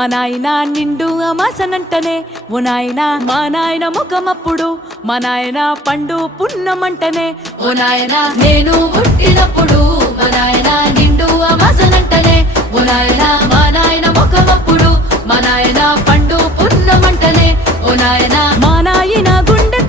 మా నాయన నిండు అమాసనంటనే ఓ నాయన మా నాయన ముఖమప్పుడు మా నాయన పండు పున్నమంటనే ఓ నాయన నేను పుట్టినప్పుడు మా నాయన నిండు అమాసనంటనే ఓ నాయన మా నాయన ముఖమప్పుడు మా నాయన పండు పున్నమంటనే ఓ నాయన మా నాయన గుండె